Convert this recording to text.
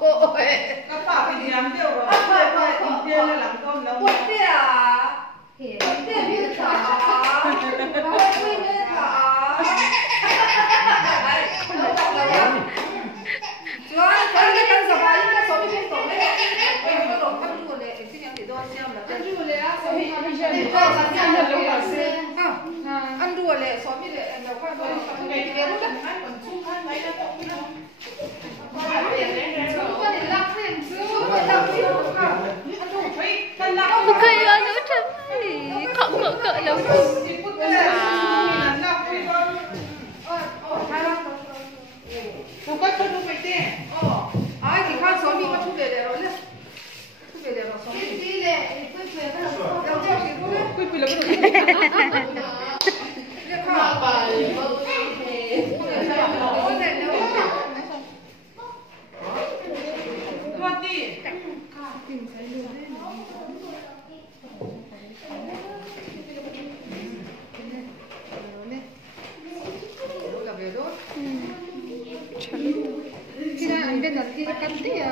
ôi. Các bạn thì làm điều rồi. Tìm tiền là làm con đâu. Quất đi à? Quất đi như thỏ. Quất đi như thỏ. Chúa, con sợ bài cái số bị không đấy. Cái đồ ăn của lệ, xin em để tôi xem là ăn đùa lệ á, số bị ăn đùa lệ. Ăn đùa lệ, số bị lệ, đâu có đâu. Cái bé nó ăn còn chung ăn mấy cái đâu đâu. Ok, nó chấm không cỡ đâu. Không có cho nó phải tiền. Ai thì con số mình có thu về để rồi đấy. Thu về để rồi số mình. Đi để quên về cái đâu đâu thì cũng đấy. Quên quên là cái gì? Để không bài. Con đi. Kita ambil nanti kan dia